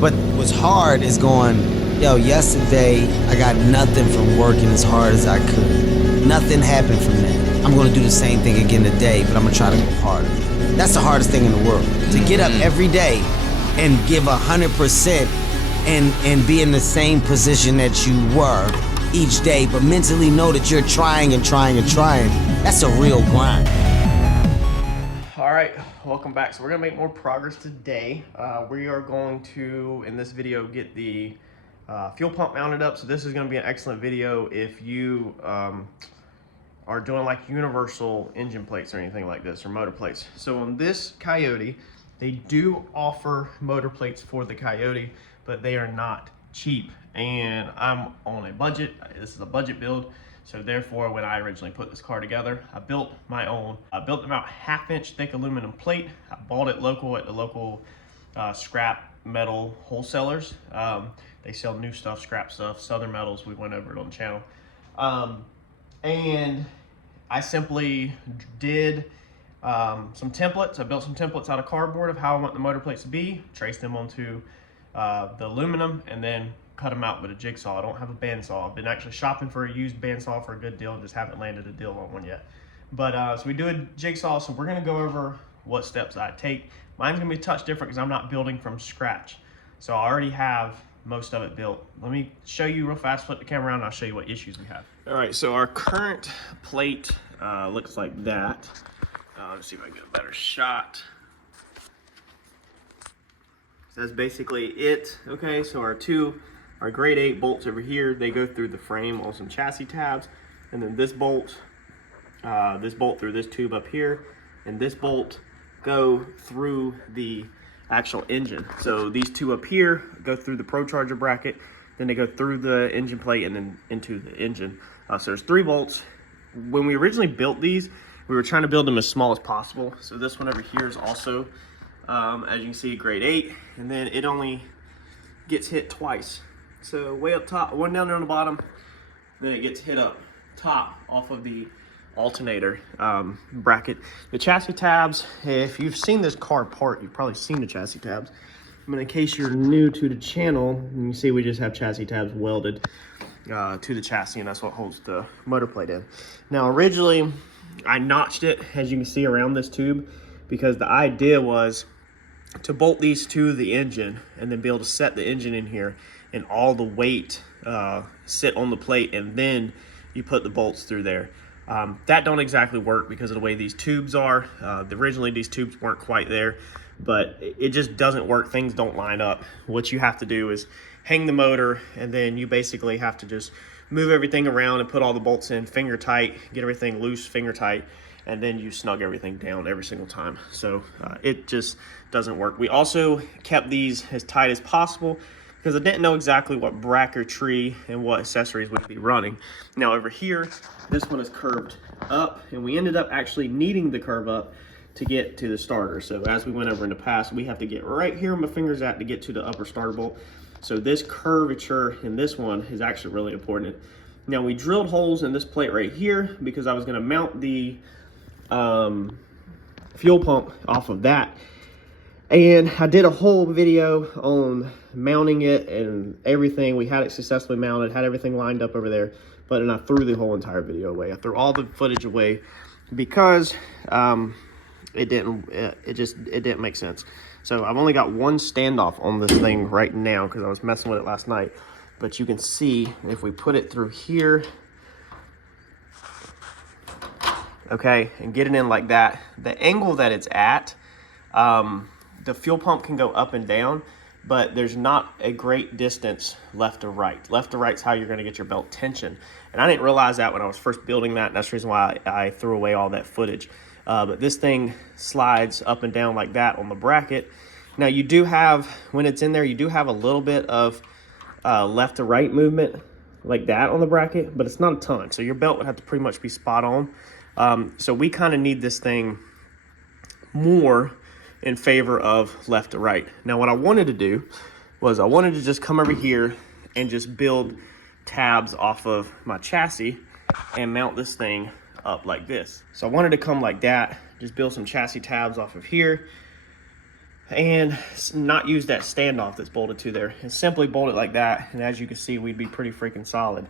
But what's hard is going, yo, yesterday I got nothing from working as hard as I could. Nothing happened from that. I'm gonna do the same thing again today, but I'm gonna try to go harder. That's the hardest thing in the world. To get up every day and give 100% and be in the same position that you were each day, but mentally know that you're trying and trying and trying. That's a real grind. All right, welcome back. So we're gonna make more progress today. We are going to, in this video, get the fuel pump mounted up. So this is gonna be an excellent video if you are doing like universal engine plates or anything like this, or motor plates. So on this Coyote, they do offer motor plates for the Coyote, but they are not cheap. And I'm on a budget. This is a budget build. So therefore, when I originally put this car together, I built my own. I built about 1/2-inch thick aluminum plate. I bought it local at the local scrap metal wholesalers. They sell new stuff, scrap stuff, Southern Metals. We went over it on the channel. And I simply did some templates. I built some templates out of cardboard of how I want the motor plates to be, traced them onto the aluminum, and then cut them out with a jigsaw. I don't have a bandsaw. I've been actually shopping for a used bandsaw for a good deal, just haven't landed a deal on one yet. But so we do a jigsaw, so we're gonna go over what steps I take. Mine's gonna be a touch different because I'm not building from scratch. So I already have most of it built. Let me show you real fast, flip the camera around, and I'll show you what issues we have. All right, so our current plate looks like that. Let's see if I can get a better shot. So that's basically it. Okay, so our grade 8 bolts over here, they go through the frame on some chassis tabs, and then this bolt through this tube up here, and this bolt go through the actual engine. So these two up here go through the Procharger bracket, then they go through the engine plate and then into the engine. So there's 3 bolts. When we originally built these, we were trying to build them as small as possible. So this one over here is also, as you can see, grade 8, and then it only gets hit twice. So way up top, one down there on the bottom, then it gets hit up top off of the alternator bracket. The chassis tabs, if you've seen this car apart, you've probably seen the chassis tabs. But in case you're new to the channel, you can see we just have chassis tabs welded to the chassis, and that's what holds the motor plate in. Now originally, I notched it, as you can see, around this tube, because the idea was to bolt these to the engine and then be able to set the engine in here and all the weight sit on the plate, and then you put the bolts through there. That don't exactly work because of the way these tubes are. Originally these tubes weren't quite there, but it just doesn't work. Things don't line up. What you have to do is hang the motor, and then you basically have to just move everything around and put all the bolts in finger tight, get everything loose finger tight, and then you snug everything down every single time. So it just doesn't work. We also kept these as tight as possible because I didn't know exactly what bracketry and what accessories would be running. Now over here, this one is curved up, and we ended up actually needing the curve up to get to the starter. So as we went over in the past, we have to get right here where my finger's at to get to the upper starter bolt. So this curvature in this one is actually really important. Now we drilled holes in this plate right here because I was gonna mount the fuel pump off of that. And I did a whole video on mounting it and everything. We had it successfully mounted, had everything lined up over there, but then I threw the whole entire video away. I threw all the footage away because it didn't make sense. So I've only got one standoff on this thing right now because I was messing with it last night. But you can see if we put it through here, okay, and get it in like that, the angle that it's at, the fuel pump can go up and down, but there's not a great distance left to right. Left to right's how you're gonna get your belt tension. And I didn't realize that when I was first building that, and that's the reason why I threw away all that footage. But this thing slides up and down like that on the bracket. Now you do have, when it's in there, you do have a little bit of left to right movement like that on the bracket, but it's not a ton. So your belt would have to pretty much be spot on. So we kind of need this thing more in favor of left to right. Now what I wanted to do was I wanted to just come over here and just build tabs off of my chassis and mount this thing up like this. So I wanted to come like that, just build some chassis tabs off of here, and not use that standoff that's bolted to there, and simply bolt it like that. And as you can see, we'd be pretty freaking solid.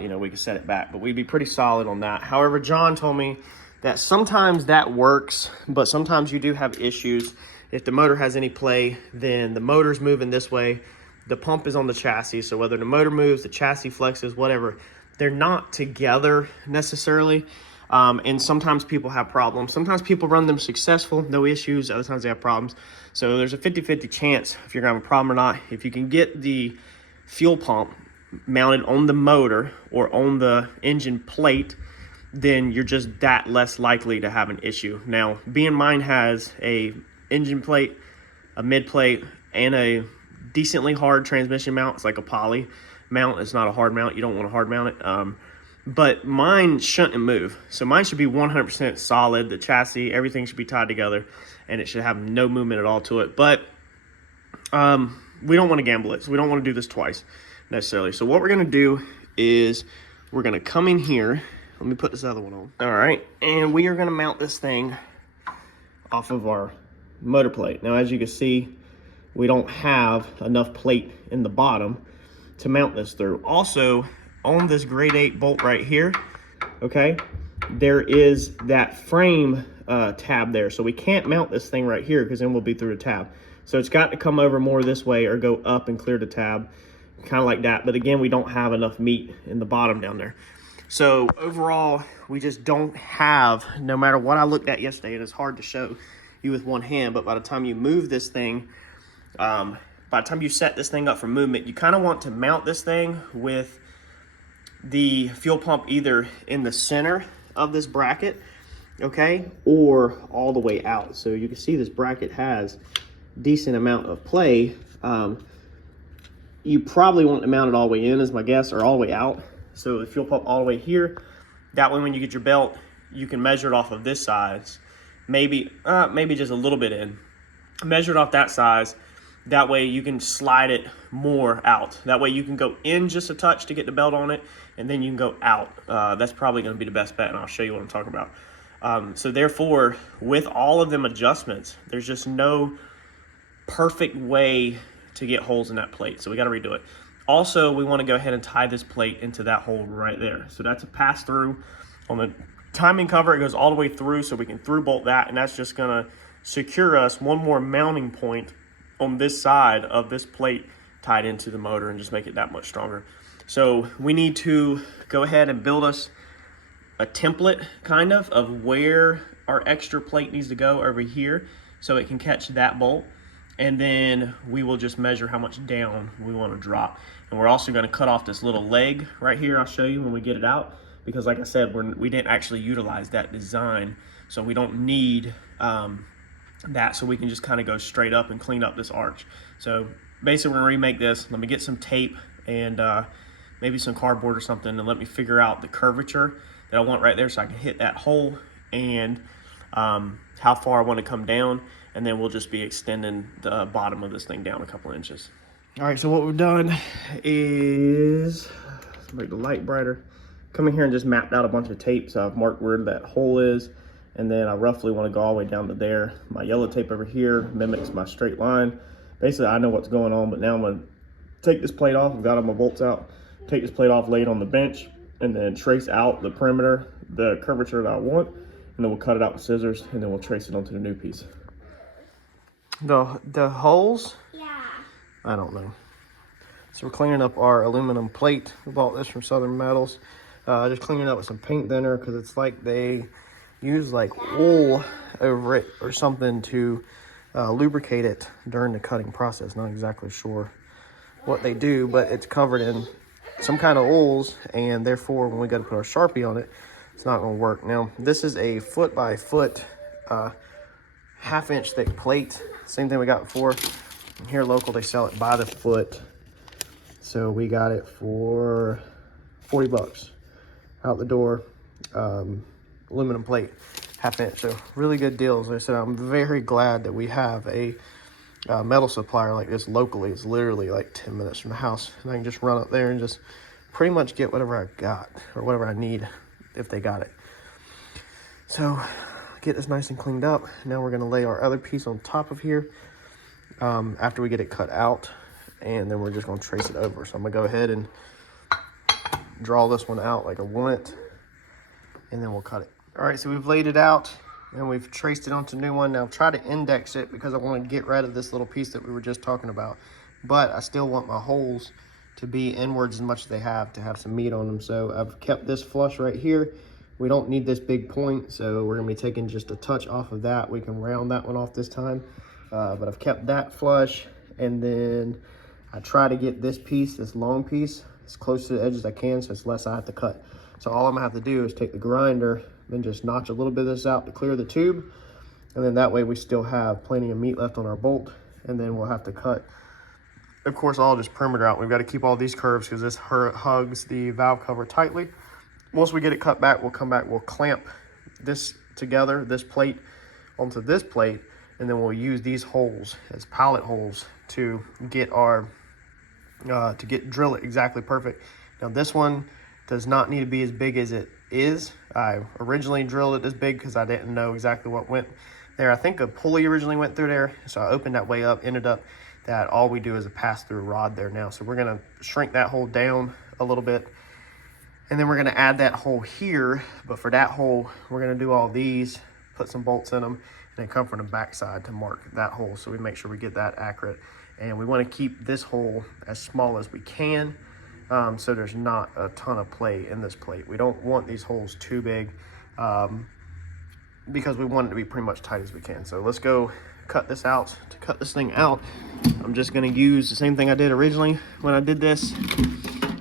You know, we could set it back, but we'd be pretty solid on that. However, John told me that sometimes that works, but sometimes you do have issues. If the motor has any play, then the motor's moving this way, the pump is on the chassis, so whether the motor moves, the chassis flexes, whatever, they're not together necessarily. And sometimes people have problems. Sometimes people run them successful, no issues. Other times they have problems. So there's a 50-50 chance if you're gonna have a problem or not. If you can get the fuel pump mounted on the motor or on the engine plate, then you're just that less likely to have an issue. Now, being mine has a engine plate, a mid plate, and a decently hard transmission mount. It's like a poly mount. It's not a hard mount. You don't want to hard mount it. But mine shouldn't move. So mine should be 100% solid. The chassis, everything should be tied together, and it should have no movement at all to it. But we don't want to gamble it. So we don't want to do this twice necessarily. So what we're going to do is we're going to come in here. Let me put this other one on. All right. And we are going to mount this thing off of our motor plate. Now, as you can see, we don't have enough plate in the bottom to mount this through. Also, on this grade 8 bolt right here, okay, there is that frame tab there. So we can't mount this thing right here because then we'll be through the tab. So it's got to come over more this way or go up and clear the tab, kind of like that. But again, we don't have enough meat in the bottom down there. So overall, we just don't have, no matter what I looked at yesterday, and it's hard to show you with one hand, but by the time you move this thing, by the time you set this thing up for movement, you kind of want to mount this thing with the fuel pump either in the center of this bracket, okay, or all the way out. So you can see this bracket has decent amount of play. You probably want to mount it all the way in, is my guess, or all the way out. So the fuel pump all the way here. That way when you get your belt, you can measure it off of this size, maybe just a little bit in. Measure it off that size. That way you can slide it more out. That way you can go in just a touch to get the belt on it, and then you can go out. That's probably going to be the best bet, and I'll show you what I'm talking about. So therefore, with all of them adjustments, there's just no perfect way to get holes in that plate. So we got to redo it. Also, we want to go ahead and tie this plate into that hole right there. So that's a pass through. On the timing cover, it goes all the way through, so we can through bolt that, and that's just going to secure us one more mounting point on this side of this plate tied into the motor and just make it that much stronger. So we need to go ahead and build us a template kind of where our extra plate needs to go over here so it can catch that bolt. And then we will just measure how much down we want to drop. And we're also going to cut off this little leg right here. I'll show you when we get it out, because like I said, we didn't actually utilize that design. So we don't need that, so we can just kind of go straight up and clean up this arch. So basically we're gonna remake this. Let me get some tape and maybe some cardboard or something, and let me figure out the curvature that I want right there so I can hit that hole, and how far I want to come down, and then we'll just be extending the bottom of this thing down a couple inches. All right, so what we've done is, let's make the light brighter, come in here and just mapped out a bunch of tape. So I've marked where that hole is, and then I roughly want to go all the way down to there. My yellow tape over here mimics my straight line. Basically, I know what's going on, but now I'm going to take this plate off. I've got all my bolts out. Take this plate off, lay it on the bench, and then trace out the perimeter, the curvature that I want, and then we'll cut it out with scissors, and then we'll trace it onto the new piece. The holes? Yeah. I don't know. So we're cleaning up our aluminum plate. We bought this from Southern Metals. Just cleaning it up with some paint thinner, because it's like they use like wool over it or something to lubricate it during the cutting process. Not exactly sure what they do, but it's covered in some kind of oils, and therefore when we got to put our Sharpie on it, it's not going to work. Now this is a 1 by 1 foot, 1/2 inch thick plate. Same thing we got before. Here local, they sell it by the foot. So we got it for 40 bucks out the door. Aluminum plate, 1/2 inch. So really good deals. Like I said, I'm very glad that we have a metal supplier like this locally. It's literally like 10 minutes from the house, and I can just run up there and just pretty much get whatever I got or whatever I need if they got it. So get this nice and cleaned up. Now we're going to lay our other piece on top of here. after we get it cut out, and then we're just going to trace it over. So I'm going to go ahead and draw this one out like I want it, and then we'll cut it. All right, so we've laid it out and we've traced it onto a new one. Now try to index it because I want to get rid of this little piece that we were just talking about, but I still want my holes to be inwards as much as they have to have some meat on them. So I've kept this flush right here. We don't need this big point, so we're gonna be taking just a touch off of that. We can round that one off this time, but I've kept that flush, and then I try to get this piece, this long piece, as close to the edge as I can, so it's less I have to cut. So all I'm gonna have to do is take the grinder, then just notch a little bit of this out to clear the tube, and then that way we still have plenty of meat left on our bolt, and then we'll have to cut, of course, all this perimeter out. We've got to keep all these curves because this hugs the valve cover tightly. Once we get it cut back, we'll come back, we'll clamp this together, this plate onto this plate, and then we'll use these holes as pallet holes to get our drill it exactly perfect. Now this one does not need to be as big as it is. I originally drilled it this big because I didn't know exactly what went there. I think a pulley originally went through there, so I opened that way up, ended up that all we do is a pass-through rod there now. So we're gonna shrink that hole down a little bit, and then we're gonna add that hole here. But for that hole, we're gonna do all these, put some bolts in them, and then come from the backside to mark that hole, so we make sure we get that accurate. And we wanna keep this hole as small as we can, so there's not a ton of play in this plate. We don't want these holes too big, because we want it to be pretty much tight as we can. So let's go cut this out. To cut this thing out, I'm just going to use the same thing I did originally when I did this,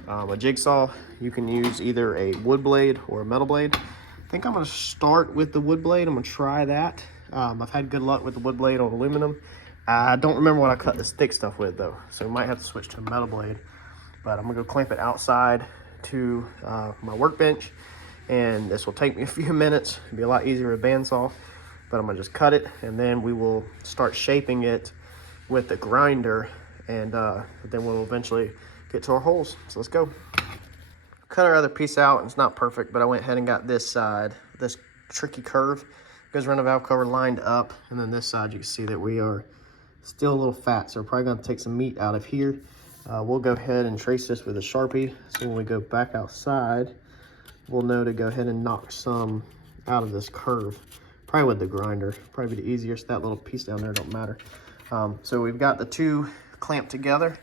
a jigsaw. You can use either a wood blade or a metal blade. I think I'm going to start with the wood blade. I'm going to try that. I've had good luck with the wood blade on aluminum. I don't remember what I cut this thick stuff with though, so we might have to switch to a metal blade. But I'm going to go clamp it outside to my workbench, and this will take me a few minutes. It'll be a lot easier with a bandsaw. But I'm gonna just cut it, and then we will start shaping it with the grinder, and then we'll eventually get to our holes. So let's go. Cut our other piece out, and it's not perfect, but I went ahead and got this side, this tricky curve, goes around the valve cover lined up, and then this side you can see that we are still a little fat, so we're probably gonna take some meat out of here. We'll go ahead and trace this with a Sharpie, so when we go back outside, we'll know to go ahead and knock some out of this curve. Probably with the grinder, probably the easiest. That little piece down there don't matter. So we've got the two clamped together,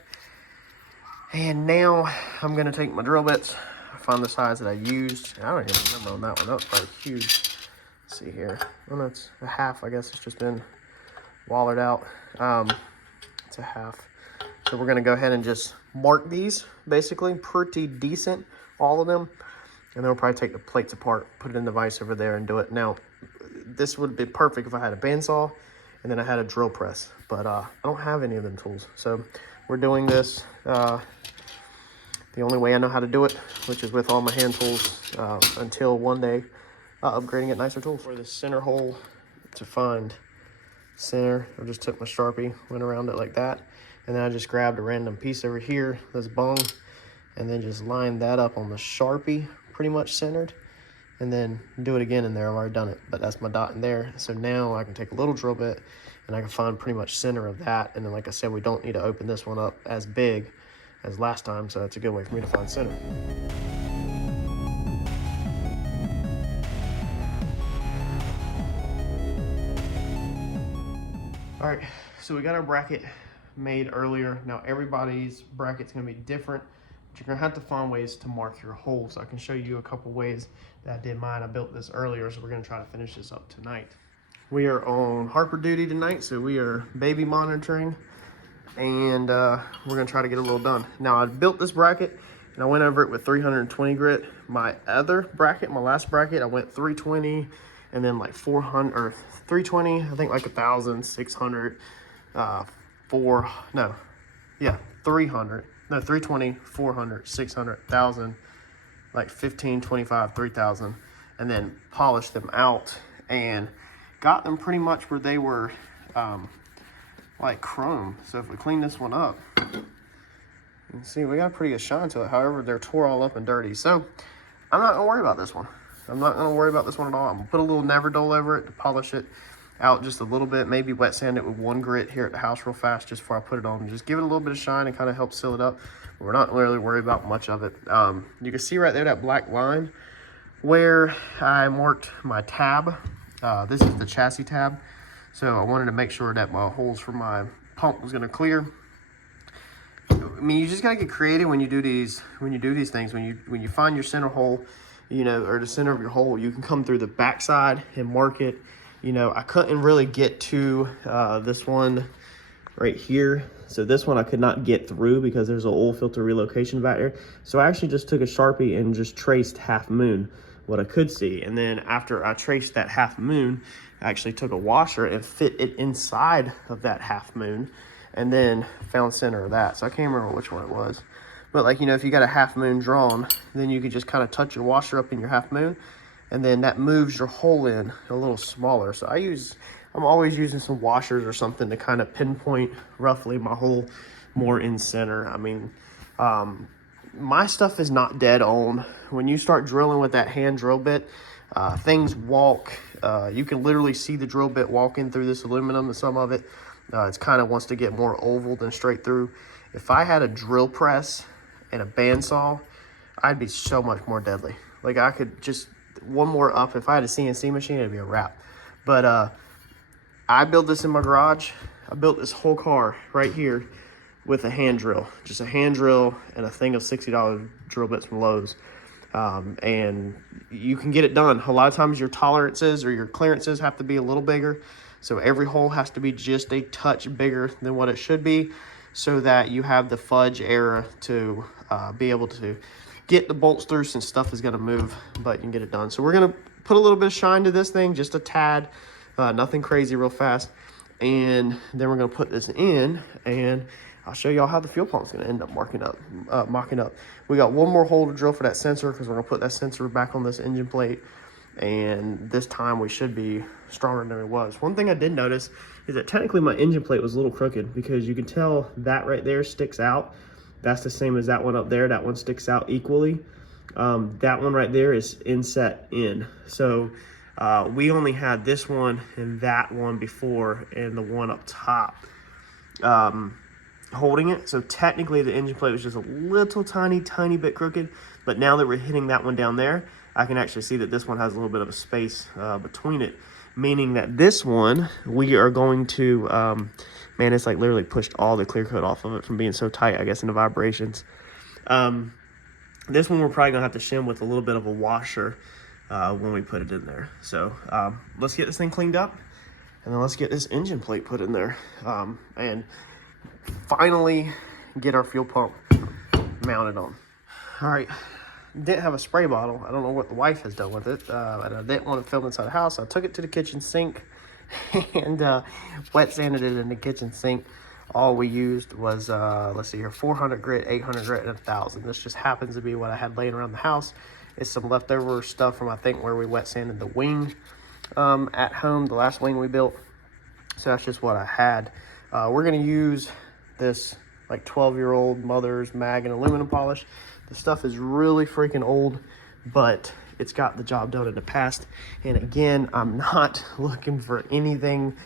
and now I'm gonna take my drill bits, find the size that I used. I don't even remember on that one. That was probably huge. Let's see here. Well, that's a half. I guess it's just been wallered out. It's a half. So we're gonna go ahead and just mark these, basically pretty decent, all of them, and then we'll probably take the plates apart, put it in the vise over there, and do it. Now, this would be perfect if I had a bandsaw and then I had a drill press, but I don't have any of them tools. So we're doing this the only way I know how to do it, which is with all my hand tools, until one day upgrading at nicer tools. For the center hole, to find center, I just took my Sharpie, went around it like that, and then I just grabbed a random piece over here, this bung, and then just lined that up on the Sharpie, pretty much centered, and then do it again in there. I've already done it, but that's my dot in there. So now I can take a little drill bit and I can find pretty much center of that. And then, like I said, we don't need to open this one up as big as last time, so that's a good way for me to find center. All right, so we got our bracket made earlier. Now everybody's bracket's gonna be different, but you're gonna have to find ways to mark your holes. I can show you a couple ways that I did mine. I built this earlier, so we're gonna try to finish this up tonight. We are on Harper duty tonight, so we are baby monitoring, and we're gonna try to get a little done. Now I built this bracket and I went over it with 320 grit. My other bracket, my last bracket, I went 320 and then like 400 or 320, I think like 1,600, 300, no, 320, 400, 600, 1,000, like 15, 25, 3,000, and then polished them out and got them pretty much where they were like chrome. So if we clean this one up, you can see we got a pretty good shine to it. However, they're tore all up and dirty. So I'm not gonna worry about this one. I'm not gonna worry about this one at all. I'm gonna put a little Never Dull over it to polish it. out just a little bit, maybe wet sand it with one grit here at the house real fast just before I put it on. Just give it a little bit of shine and kind of help seal it up. We're not really worried about much of it. You can see right there that black line where I marked my tab. This is the chassis tab. So I wanted to make sure that my holes for my pump was gonna clear. I mean, you just gotta get creative when you do these things. When you find your center hole, you know, or the center of your hole, you can come through the backside and mark it. You know, I couldn't really get to this one right here. So this one I could not get through because there's an oil filter relocation back there. So I actually just took a Sharpie and just traced half moon, what I could see. And then after I traced that half moon, I actually took a washer and fit it inside of that half moon, and then found center of that. So I can't remember which one it was. But like, you know, if you got a half moon drawn, then you could just kind of touch your washer up in your half moon, and then that moves your hole in a little smaller. So I'm always using some washers or something to kind of pinpoint roughly my hole more in center. I mean, my stuff is not dead on. When you start drilling with that hand drill bit, things walk. You can literally see the drill bit walking through this aluminum, and some of it, it's kind of wants to get more oval than straight through. If I had a drill press and a bandsaw, I'd be so much more deadly. Like, I could just one more up. If I had a CNC machine, it'd be a wrap. But I built this in my garage. I built this whole car right here with a hand drill, just a hand drill and a thing of $60 drill bits from Lowe's. And you can get it done. A lot of times your tolerances or your clearances have to be a little bigger. So every hole has to be just a touch bigger than what it should be, so that you have the fudge area to be able to get the bolts through, since stuff is going to move, but you can get it done. So we're going to put a little bit of shine to this thing, just a tad, nothing crazy, real fast. And then we're going to put this in, and I'll show y'all how the fuel pump's going to end up mocking up. We got one more hole to drill for that sensor, because we're going to put that sensor back on this engine plate. And this time we should be stronger than it was. One thing I did notice is that technically my engine plate was a little crooked, because you can tell that right there sticks out. That's the same as that one up there. That one sticks out equally. That one right there is inset in. So we only had this one and that one before, and the one up top holding it. So technically the engine plate was just a little tiny bit crooked. But now that we're hitting that one down there, I can actually see that this one has a little bit of a space between it, meaning that this one, we are going to, man, it's like literally pushed all the clear coat off of it from being so tight, I guess, in the vibrations. This one we're probably gonna have to shim with a little bit of a washer when we put it in there. So let's get this thing cleaned up, and then let's get this engine plate put in there, and finally get our fuel pump mounted on. All right. Didn't have a spray bottle. I don't know what the wife has done with it, but I didn't want to film inside the house. I took it to the kitchen sink and wet sanded it in the kitchen sink. All we used was, let's see here, 400 grit, 800 grit, and 1,000. This just happens to be what I had laying around the house. It's some leftover stuff from, I think, where we wet sanded the wing at home, the last wing we built. So that's just what I had. We're going to use this like 12-year-old Mother's Mag and aluminum polish. The stuff is really freaking old, but it's got the job done in the past. And again, I'm not looking for anything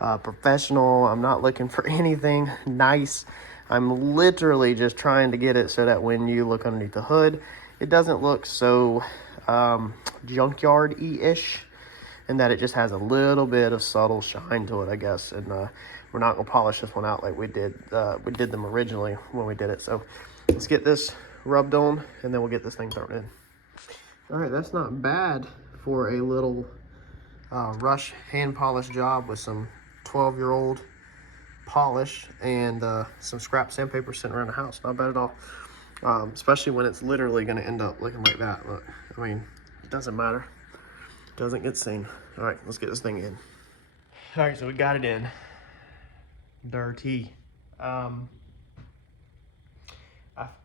professional. I'm not looking for anything nice. I'm literally just trying to get it so that when you look underneath the hood, it doesn't look so junkyard-y-ish, and that it just has a little bit of subtle shine to it, I guess. And we're not gonna polish this one out like we did them originally when we did it. So let's get this rubbed on, and then we'll get this thing thrown in. All right, that's not bad for a little rush hand polish job with some 12-year-old polish and some scrap sandpaper sitting around the house. Not bad at all, especially when it's literally going to end up looking like that. Look, I mean, it doesn't matter. It doesn't get seen. All right, let's get this thing in. All right, so we got it in. Dirty. I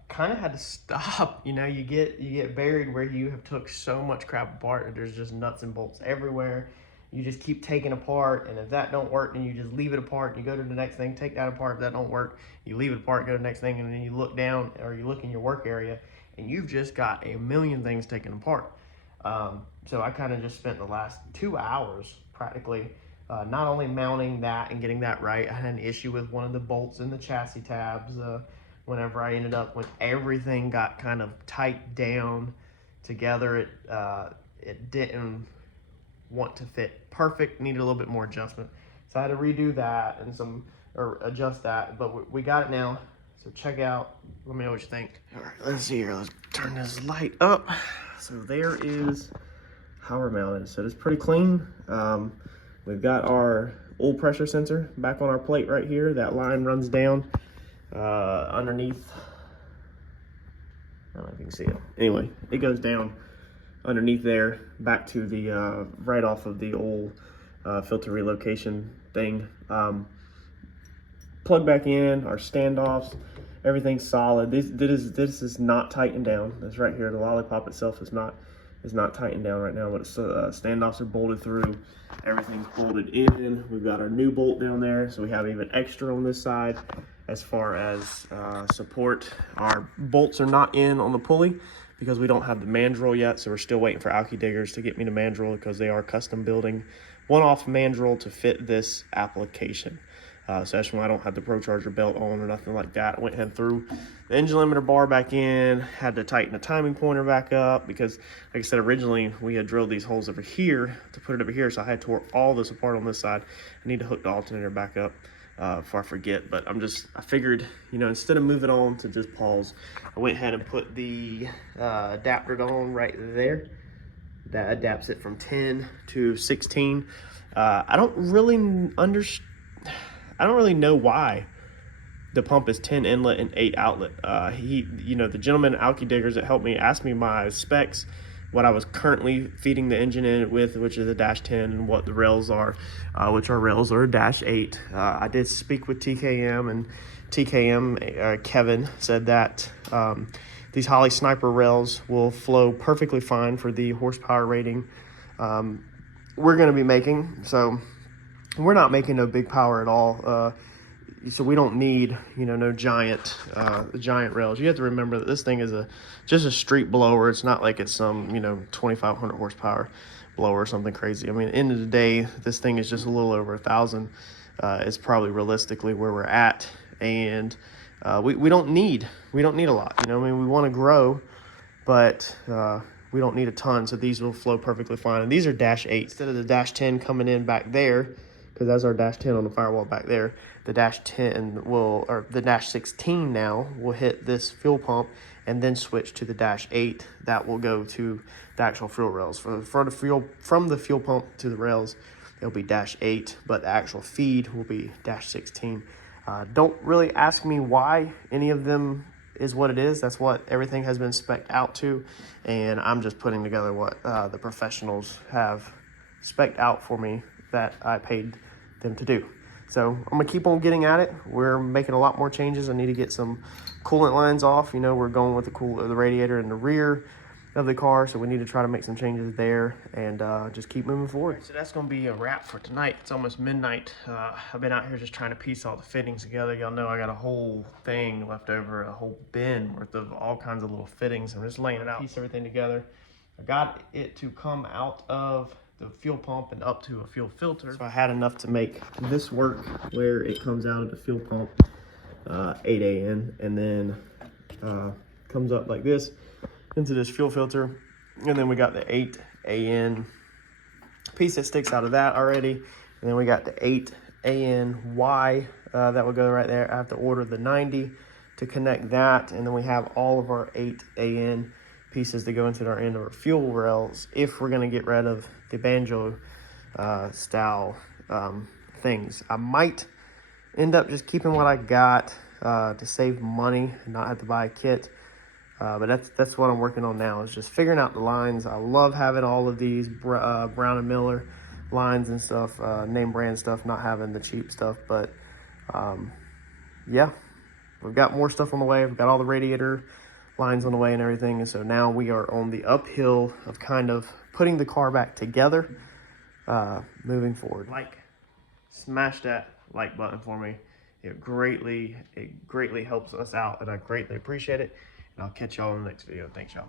kind of had to stop. You know, you get buried where you have took so much crap apart, and there's just nuts and bolts everywhere. You just keep taking apart, and if that don't work, then you just leave it apart, and you go to the next thing, take that apart. If that don't work, you leave it apart, go to the next thing, and then you look down, or you look in your work area, and you've just got a million things taken apart. So I kind of just spent the last 2 hours practically not only mounting that and getting that right, I had an issue with one of the bolts in the chassis tabs. Whenever I ended up when everything got kind of tight down together, it didn't want to fit perfect, needed a little bit more adjustment. So I had to redo that and or adjust that, but we got it now. So check out, let me know what you think. All right, let's see here, let's turn this light up. So there is how we're mounted. So it's pretty clean. We've got our oil pressure sensor back on our plate right here. That line runs down underneath. I don't know if you can see it. Anyway, it goes down underneath there, back to the right off of the oil filter relocation thing. Plug back in our standoffs. Everything's solid. This is not tightened down. This right here, the lollipop itself is not tightened down right now, but standoffs are bolted through. Everything's bolted in. We've got our new bolt down there, so we have even extra on this side as far as support. Our bolts are not in on the pulley because we don't have the mandrel yet, so we're still waiting for Alki diggers to get me the mandrel because they are custom building one-off mandrel to fit this application. So that's when I don't have the Procharger belt on or nothing like that. I went ahead and threw the engine limiter bar back in, had to tighten the timing pointer back up because, like I said, originally we had drilled these holes over here to put it over here, so I had tore all this apart on this side. I need to hook the alternator back up before I forget, but I figured, you know, instead of moving on to just pause, I went ahead and put the adapter on right there. That adapts it from 10 to 16. I don't really know why the pump is 10 inlet and 8 outlet. The gentleman Alki diggers that helped me asked me my specs, what I was currently feeding the engine in with, which is a -10, and what the rails are, which our rails are a -8. I did speak with TKM, and TKM, Kevin, said that these Holley Sniper rails will flow perfectly fine for the horsepower rating we're going to be making. So we're not making no big power at all. So we don't need, no giant rails. You have to remember that this thing is just a street blower. It's not like it's some, 2,500 horsepower blower or something crazy. I mean, at the end of the day, this thing is just a little over 1,000. It's probably realistically where we're at. And we don't need a lot. We want to grow, but we don't need a ton. So these will flow perfectly fine. And these are -8 instead of the -10 coming in back there, because that's our -10 on the firewall back there. The the -16 now will hit this fuel pump and then switch to the -8. That will go to the actual fuel rails. For the fuel, from the fuel pump to the rails, it'll be -8, but the actual feed will be -16. Don't really ask me why any of them is what it is. That's what everything has been spec'd out to, and I'm just putting together what the professionals have spec'd out for me that I paid them to do. So I'm gonna keep on getting at it. We're making a lot more changes. I need to get some coolant lines off. We're going with the radiator in the rear of the car, so we need to try to make some changes there and just keep moving forward. So that's gonna be a wrap for tonight. It's almost midnight. I've been out here just trying to piece all the fittings together. Y'all know I got a whole thing left over, a whole bin worth of all kinds of little fittings. I'm just laying it out, piece everything together. I got it to come out of the fuel pump and up to a fuel filter. So I had enough to make this work, where it comes out of the fuel pump 8 AN and then comes up like this into this fuel filter. And then we got the 8 AN piece that sticks out of that already. And then we got the 8 ANY that will go right there. I have to order the 90 to connect that. And then we have all of our 8 AN pieces to go into our end of our fuel rails if we're going to get rid of the banjo style things. I might end up just keeping what I got to save money and not have to buy a kit. But that's what I'm working on now, is just figuring out the lines. I love having all of these Brown and Miller lines and stuff, name brand stuff, not having the cheap stuff. But yeah, we've got more stuff on the way. We've got all the radiator lines on the way and everything. And so now we are on the uphill of kind of putting the car back together, moving forward. Smash that like button for me. It greatly helps us out, and I greatly appreciate it. And I'll catch y'all in the next video. Thanks, y'all.